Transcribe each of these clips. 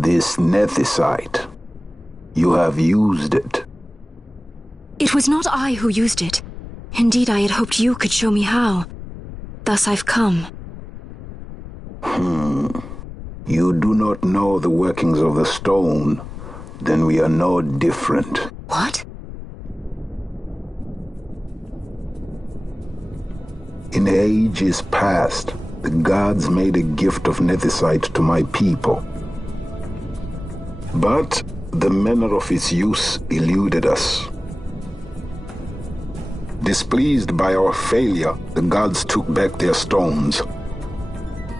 This nethicite. You have used it. It was not I who used it. Indeed, I had hoped you could show me how. Thus I've come. You do not know the workings of the stone. Then we are no different. What? In ages past, the gods made a gift of nethicite to my people. But the manner of its use eluded us. Displeased by our failure, the gods took back their stones.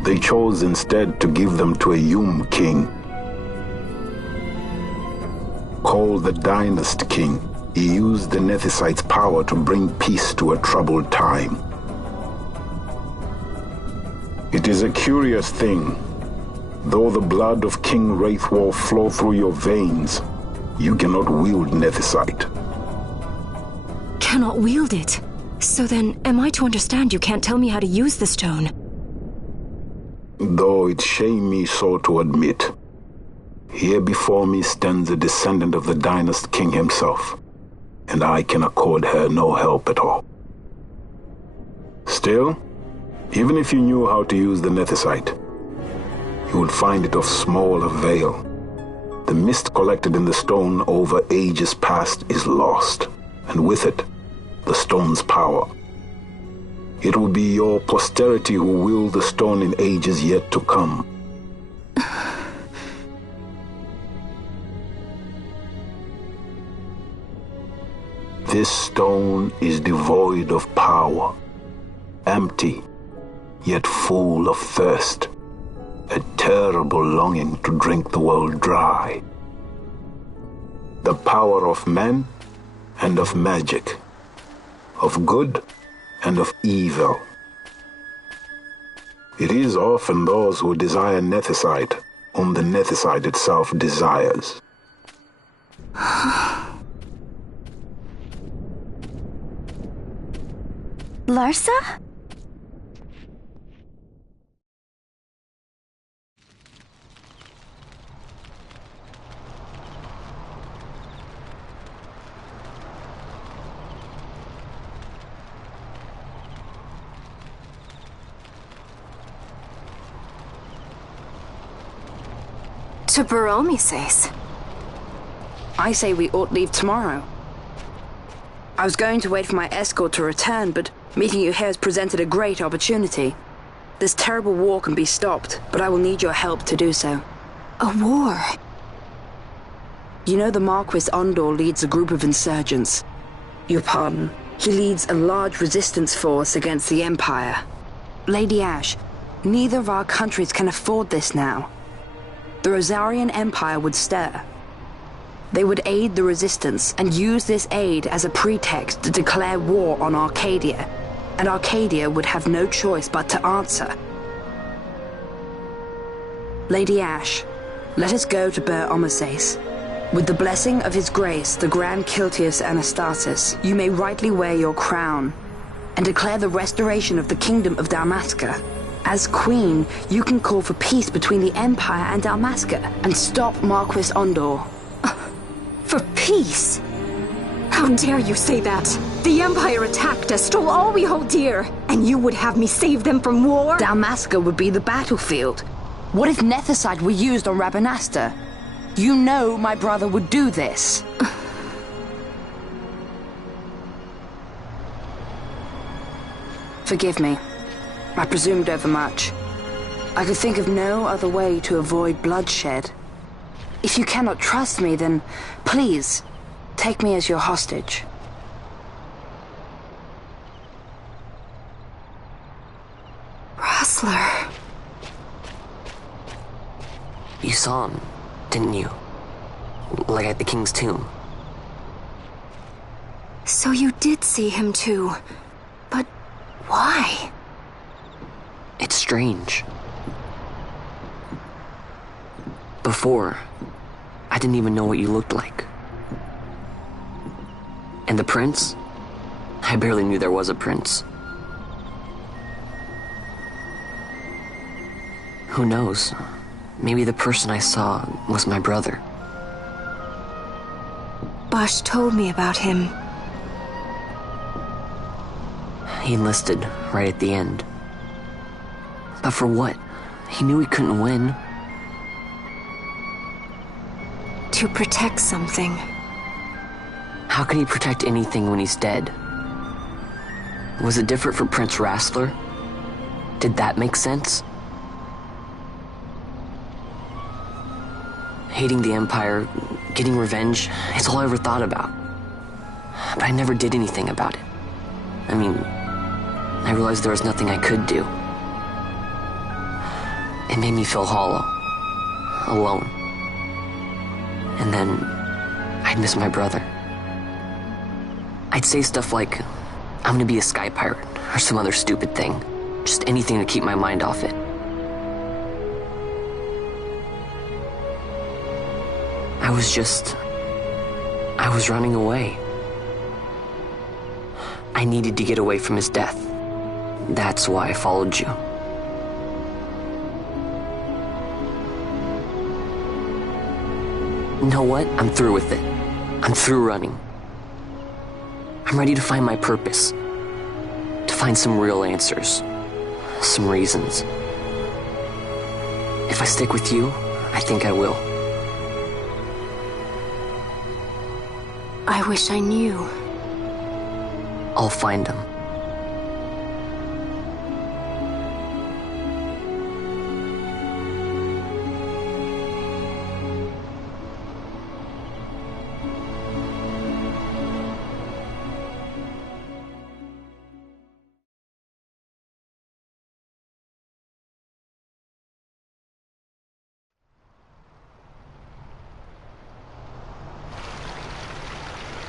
They chose instead to give them to a Yum king. Called the Dynast King, he used the nethicite's power to bring peace to a troubled time. It is a curious thing. Though the blood of King Wraithwolf flow through your veins, you cannot wield nethicite. Cannot wield it? So then, am I to understand you can't tell me how to use the stone? Though it shame me so to admit, here before me stands a descendant of the Dynast King himself, and I can accord her no help at all. Still, even if you knew how to use the nethicite, you would find it of small avail. The mist collected in the stone over ages past is lost, and with it, the stone's power. It will be your posterity who wield the stone in ages yet to come. This stone is devoid of power, empty, yet full of thirst, a terrible longing to drink the world dry. The power of men and of magic, of good and of evil. It is often those who desire nethicite whom the nethicite itself desires. Larsa? To Baromi says. I say we ought leave tomorrow. I was going to wait for my escort to return, but meeting you here has presented a great opportunity. This terrible war can be stopped, but I will need your help to do so. A war? You know the Marquis Ondor leads a group of insurgents. Your pardon. He leads a large resistance force against the Empire. Lady Ash, neither of our countries can afford this now. The Rosarian Empire would stir. They would aid the resistance and use this aid as a pretext to declare war on Arcadia, and Arcadia would have no choice but to answer. Lady Ash, let us go to Ber Omases. With the blessing of His Grace, the Grand Kiltius Anastasis, you may rightly wear your crown and declare the restoration of the Kingdom of Dalmasca. As Queen, you can call for peace between the Empire and Dalmasca and stop Marquis Ondor. For peace? How dare you say that? The Empire attacked us, stole all we hold dear, and you would have me save them from war? Dalmasca would be the battlefield. What if nethicite were used on Rabanasta? You know my brother would do this. Forgive me. I presumed overmuch. I could think of no other way to avoid bloodshed. If you cannot trust me, then please, take me as your hostage. Rustler. You saw him, didn't you? Like at the King's tomb. So you did see him too. But why? It's strange. Before, I didn't even know what you looked like. And the prince? I barely knew there was a prince. Who knows? maybe the person I saw was my brother. Bosch told me about him. He enlisted right at the end. But for what? He knew he couldn't win. To protect something. How can he protect anything when he's dead? Was it different for Prince Rassler? Did that make sense? Hating the Empire, getting revenge, it's all I ever thought about. But I never did anything about it. I mean, I realized there was nothing I could do. It made me feel hollow, alone. And then I'd miss my brother. I'd say stuff like, I'm gonna be a sky pirate, or some other stupid thing. Just anything to keep my mind off it. I was running away. I needed to get away from his death. That's why I followed you. You know what? I'm through with it. I'm through running. I'm ready to find my purpose. To find some real answers. Some reasons. If I stick with you, I think I will. I wish I knew. I'll find them.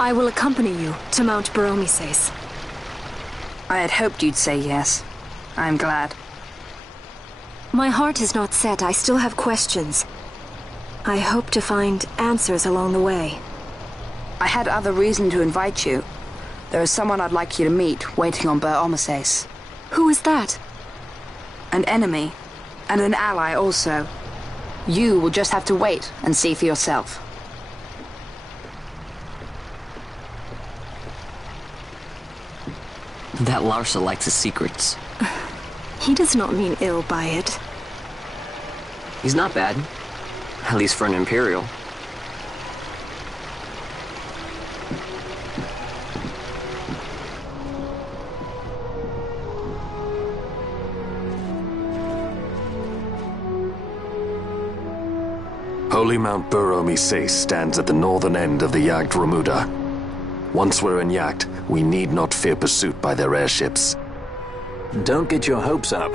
I will accompany you to Mount Baromises. I had hoped you'd say yes. I'm glad. My heart is not set. I still have questions. I hope to find answers along the way. I had other reason to invite you. There is someone I'd like you to meet, waiting on Baromises. Who is that? An enemy, and an ally also. You will just have to wait and see for yourself. That Larsa likes his secrets. He does not mean ill by it. He's not bad. At least for an Imperial. Holy Mount Baromises stands at the northern end of the Jagd Remuda. Once we're in Jagd, we need not fear pursuit by their airships. Don't get your hopes up.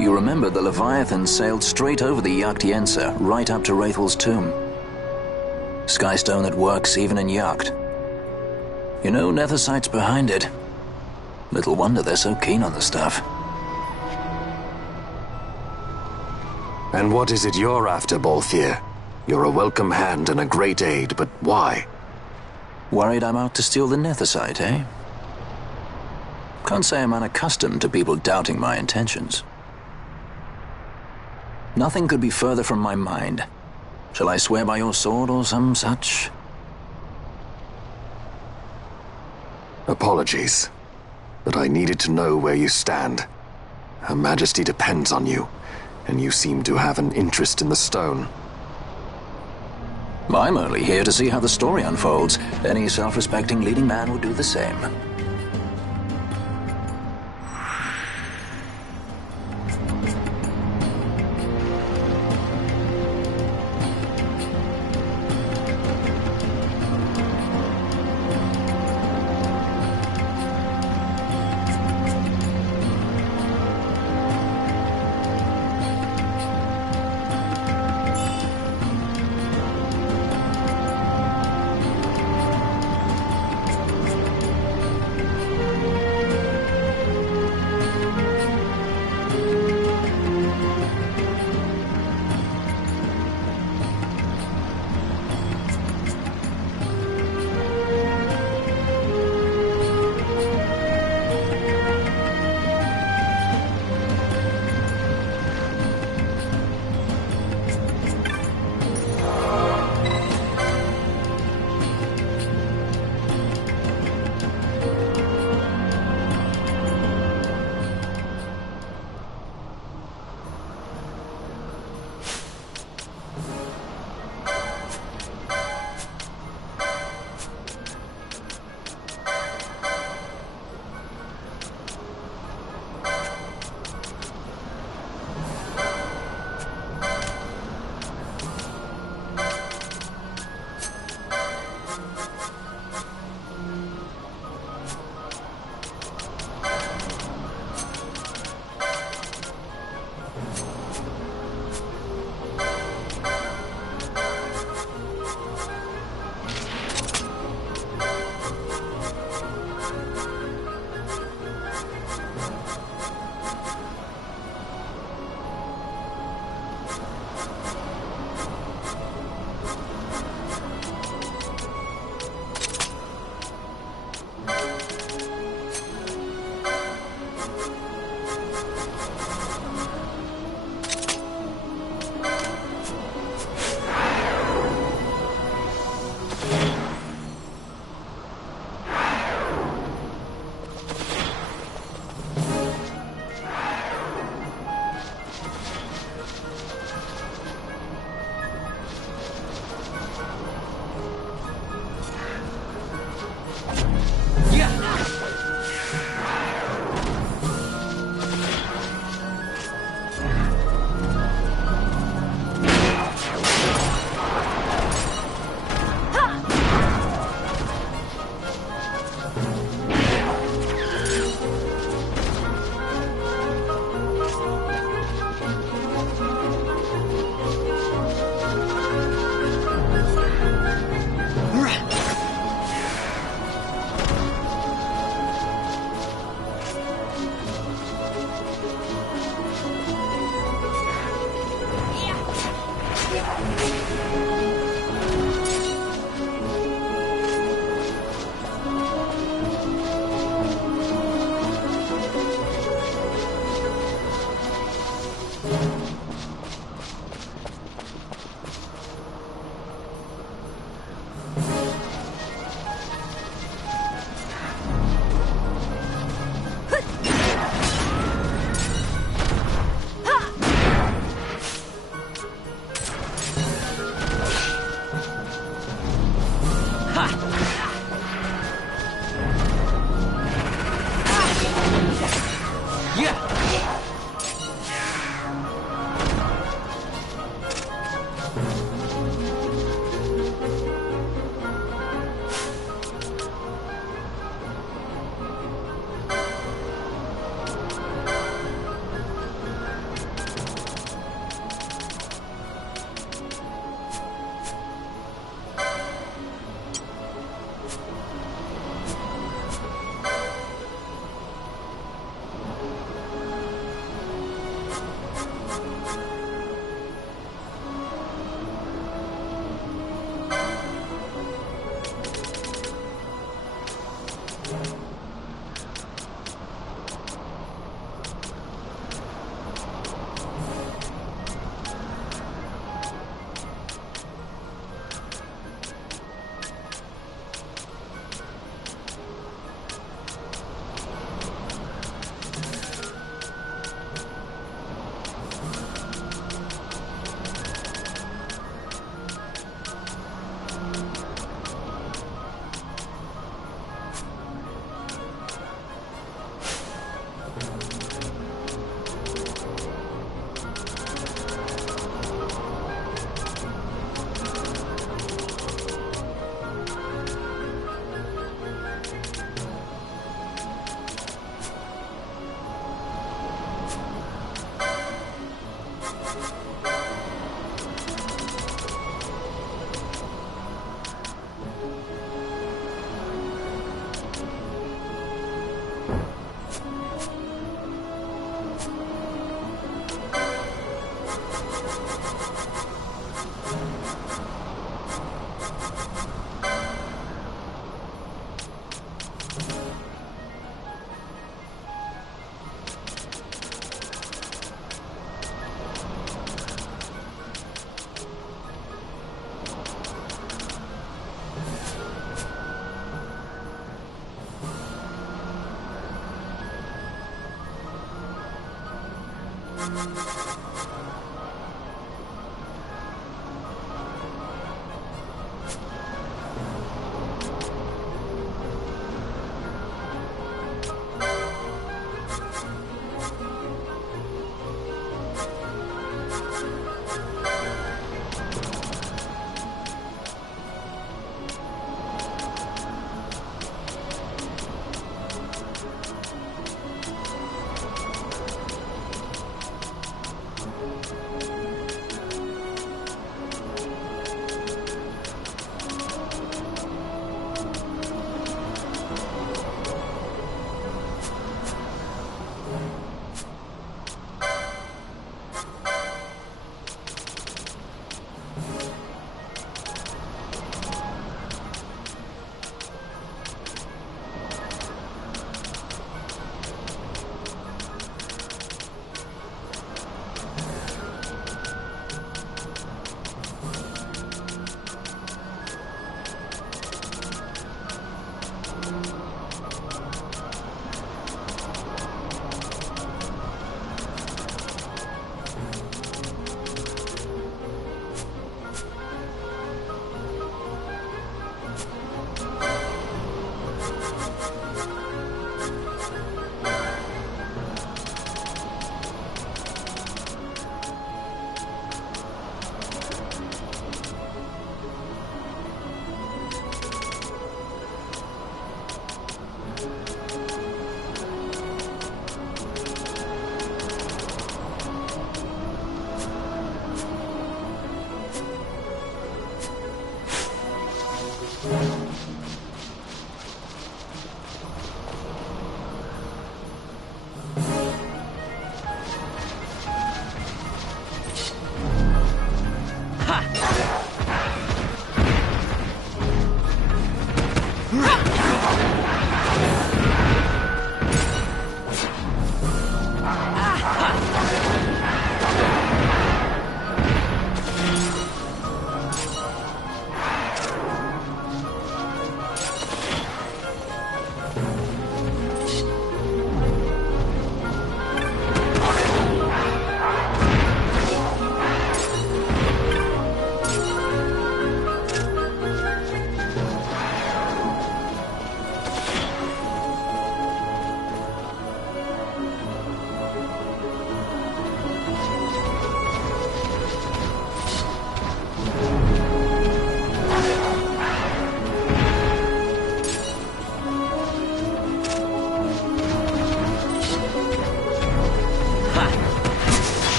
You remember the Leviathan sailed straight over the Jagd right up to Wraithel's tomb. Skystone that works even in Jagd. You know, Nethersight's behind it. Little wonder they're so keen on the stuff. And what is it you're after, Balthier? You're a welcome hand and a great aid, but why? Worried I'm out to steal the Nethersight, eh? Can't say I'm unaccustomed to people doubting my intentions. Nothing could be further from my mind. Shall I swear by your sword or some such? Apologies, but I needed to know where you stand. Her Majesty depends on you, and you seem to have an interest in the stone. I'm only here to see how the story unfolds. Any self-respecting leading man would do the same.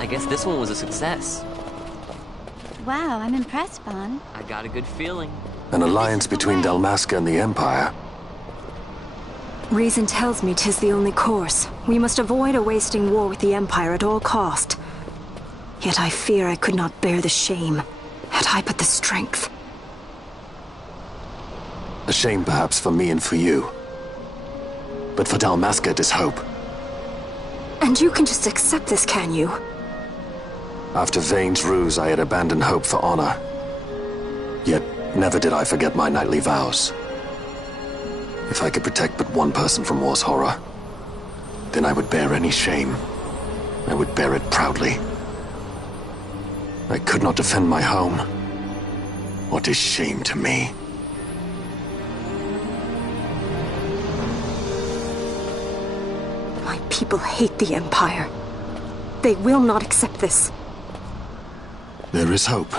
I guess this one was a success. Wow, I'm impressed, Vaughn. I got a good feeling. An alliance between Dalmasca and the Empire. Reason tells me 'tis the only course. We must avoid a wasting war with the Empire at all cost. Yet I fear I could not bear the shame, had I but the strength. A shame perhaps for me and for you. But for Dalmasca, 'tis hope. And you can just accept this, can you? After Vane's ruse, I had abandoned hope for honor. Yet, never did I forget my knightly vows. If I could protect but one person from war's horror, then I would bear any shame. I would bear it proudly. I could not defend my home. What is shame to me? My people hate the Empire. They will not accept this. There is hope.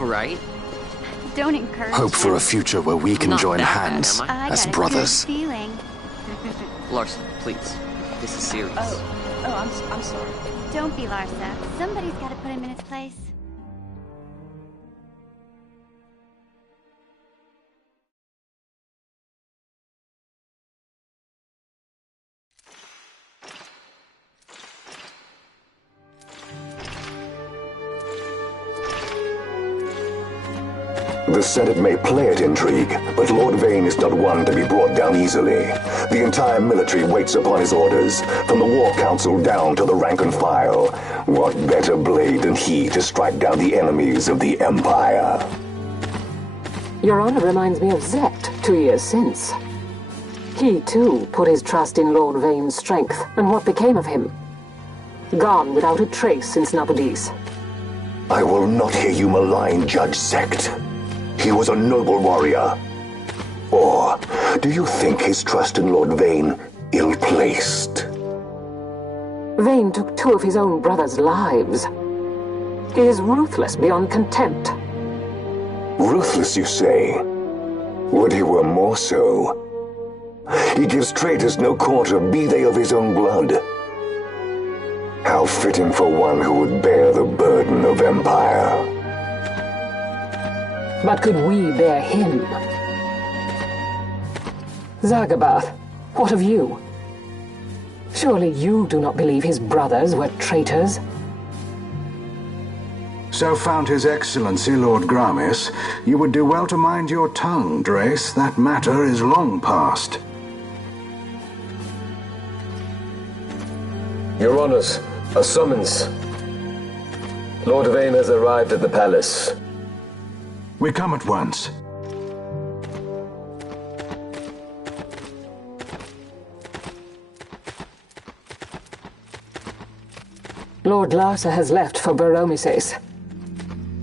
Right? Don't encourage Hope for him. a future where we can Not join that bad, hands am I? as got a brothers. good feeling. Larson, please. This is serious. I'm sorry. Don't be, Larsa. Somebody's got to put him in his place. The Senate may play at intrigue, but Lord Vane is not one to be brought down easily. The entire military waits upon his orders, from the War Council down to the rank and file. What better blade than he to strike down the enemies of the Empire? Your Honor reminds me of Zet 2 years since. He, too, put his trust in Lord Vane's strength, and what became of him? Gone without a trace since Nabudis. I will not hear you malign Judge Sect. He was a noble warrior. Or do you think his trust in Lord Vane ill-placed? Vane took 2 of his own brothers' lives. He is ruthless beyond contempt. Ruthless, you say? Would he were more so. He gives traitors no quarter, be they of his own blood. How fitting for one who would bear the burden of empire. But could we bear him? Zagabath, what of you? Surely you do not believe his brothers were traitors? So found His Excellency Lord Gramis, you would do well to mind your tongue, Drace. That matter is long past. Your Honors, a summons. Lord Vane has arrived at the palace. We come at once. Lord Larsa has left for Baromises.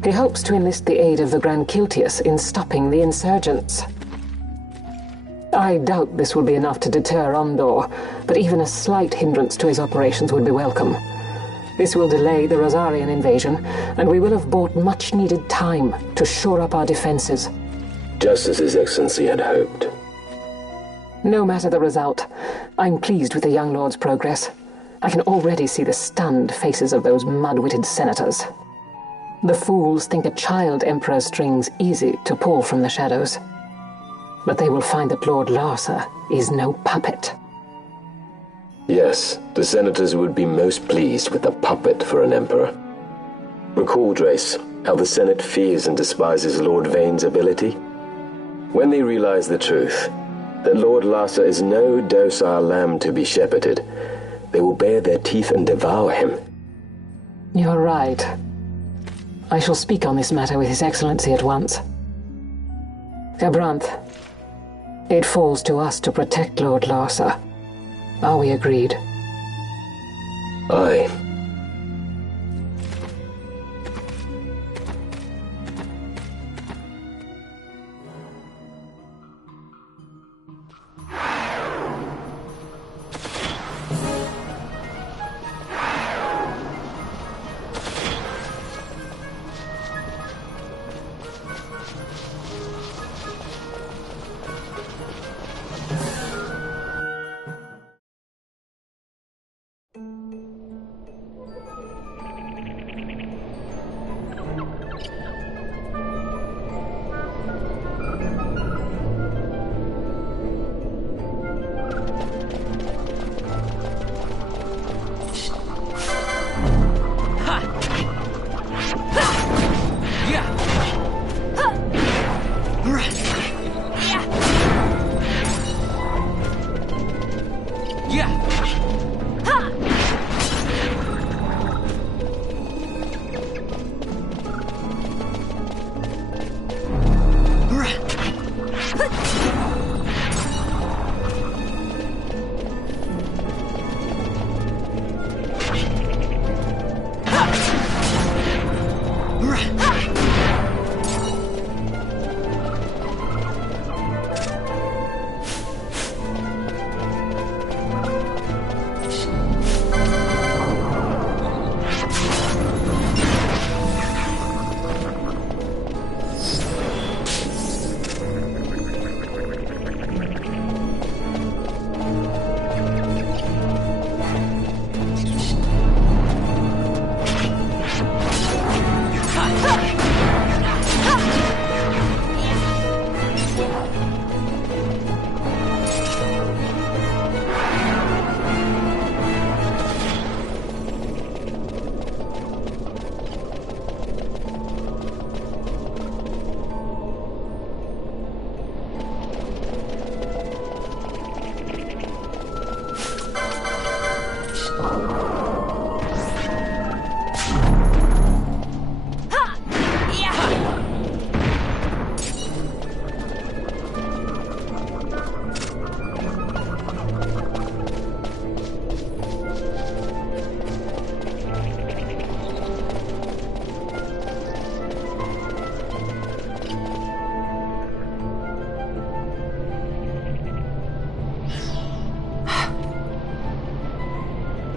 He hopes to enlist the aid of the Grand Kiltius in stopping the insurgents. I doubt this will be enough to deter Ondor, but even a slight hindrance to his operations would be welcome. This will delay the Rosarian invasion, and we will have bought much-needed time to shore up our defenses. Just as His Excellency had hoped. No matter the result, I'm pleased with the young lord's progress. I can already see the stunned faces of those mud-witted senators. The fools think a child emperor's strings easy to pull from the shadows. But they will find that Lord Larsa is no puppet. Yes, the senators would be most pleased with a puppet for an emperor. Recall, Drace, how the Senate fears and despises Lord Vane's ability. When they realize the truth, that Lord Larsa is no docile lamb to be shepherded, they will bare their teeth and devour him. You're right. I shall speak on this matter with His Excellency at once. Gabranth, it falls to us to protect Lord Larsa. Are we agreed? Aye.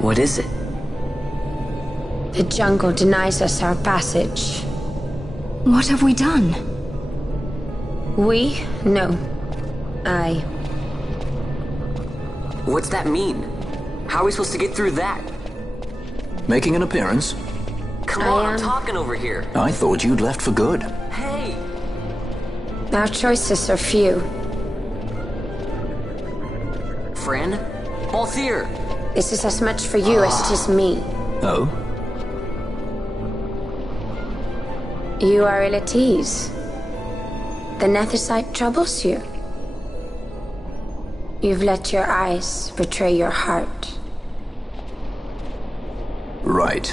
What is it? The jungle denies us our passage. What have we done? We? No. I. What's that mean? How are we supposed to get through that? Making an appearance? Come on, I'm talking over here. I thought you'd left for good. Hey! Our choices are few. Friend? Balthier! This is as much for you as it is me. Oh? You are ill at ease. The Nethersite troubles you. You've let your eyes betray your heart. Right.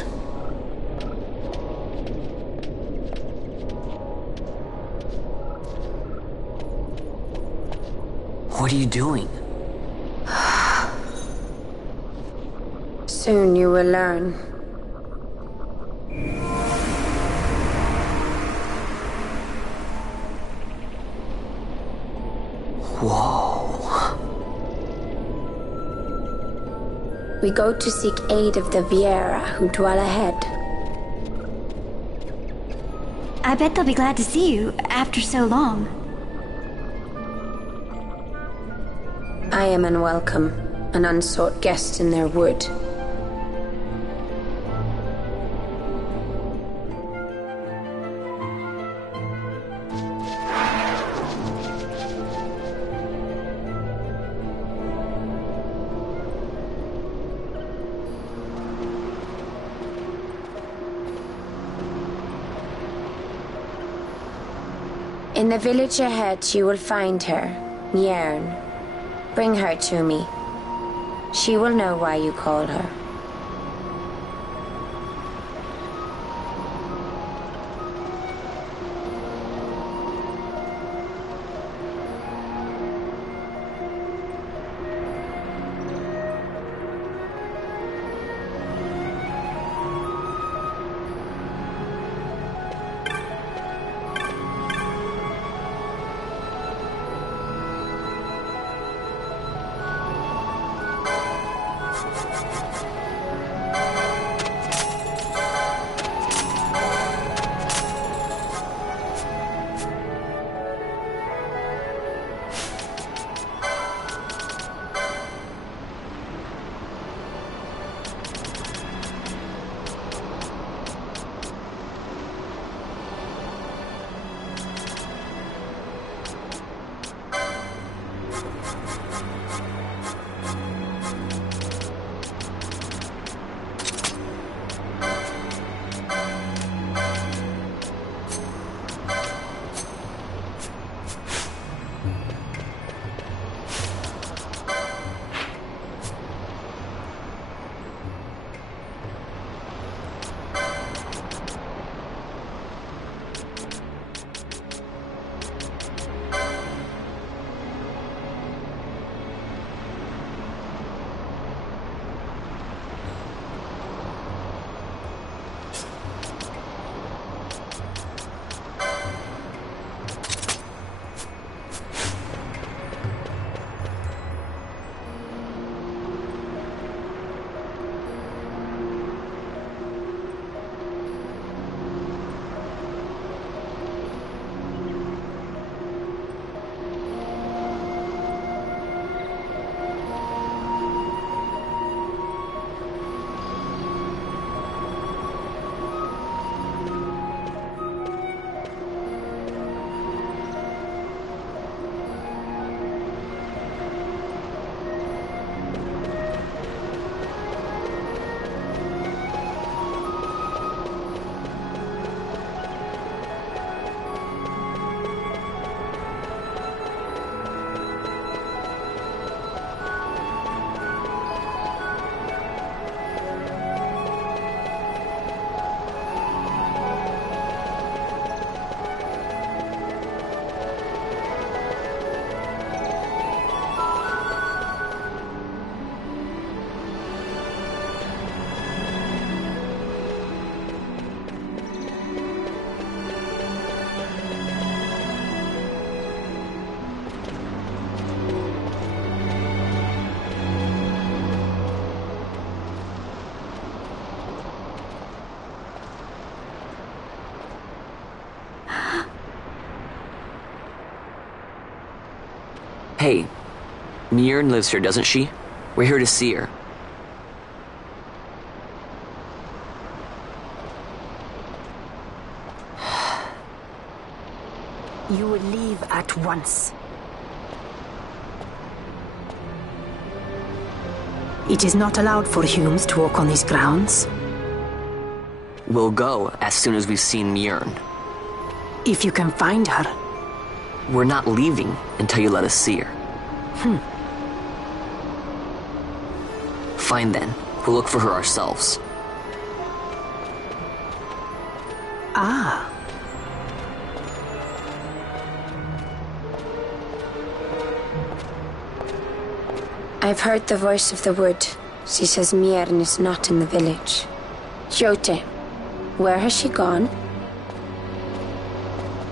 What are you doing? Soon you will learn. Whoa. We go to seek aid of the Viera who dwell ahead. I bet they'll be glad to see you after so long. I am unwelcome, an unsought guest in their wood. In the village ahead, you will find her, Nyearn. Bring her to me. She will know why you call her. Hey, Mjern lives here, doesn't she? We're here to see her. You will leave at once. It is not allowed for humans to walk on these grounds. We'll go as soon as we've seen Mjern. If you can find her. We're not leaving until you let us see her. Fine then. We'll look for her ourselves. Ah. I've heard the voice of the wood. She says Mjern is not in the village. Jote, where has she gone?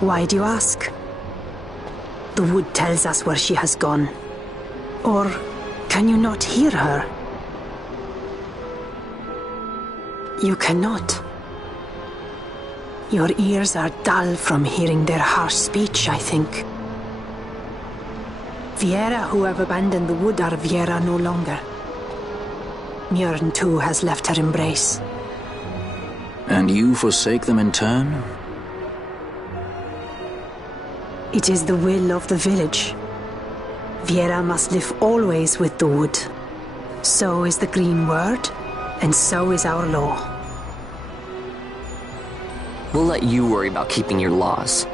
Why do you ask? The wood tells us where she has gone. Or can you not hear her? You cannot. Your ears are dull from hearing their harsh speech, I think. Viera who have abandoned the wood are Viera no longer. Mjern too has left her embrace. And you forsake them in turn? It is the will of the village. Viera must live always with the wood. So is the green word, and so is our law. We'll let you worry about keeping your laws.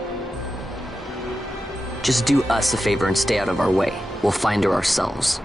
Just do us a favor and stay out of our way. We'll find her ourselves.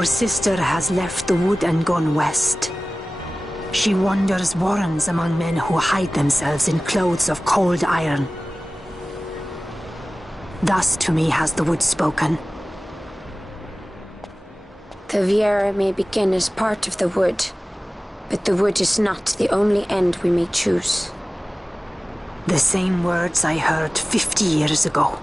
Our sister has left the wood and gone west. She wanders warrens among men who hide themselves in clothes of cold iron. Thus to me has the wood spoken. The Viera may begin as part of the wood, but the wood is not the only end we may choose. The same words I heard 50 years ago.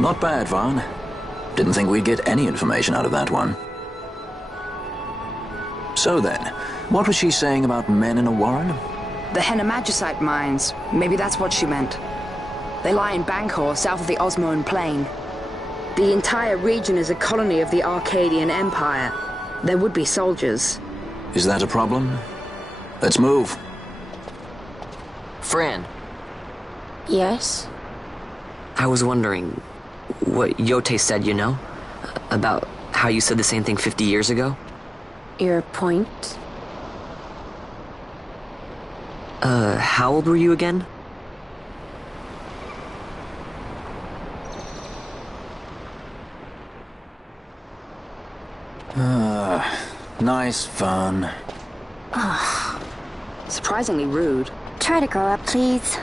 Not bad, Vaughn. Didn't think we'd get any information out of that one. So then, what was she saying about men in a warren? The Henna-Magicite mines. Maybe that's what she meant. They lie in Bangkor, south of the Osmoan Plain. The entire region is a colony of the Arcadian Empire. There would be soldiers. Is that a problem? Let's move. Fran. Yes? I was wondering what Yote said, you know? About how you said the same thing 50 years ago? Your point? How old were you again? Nice fun. Surprisingly rude. Try to grow up, please.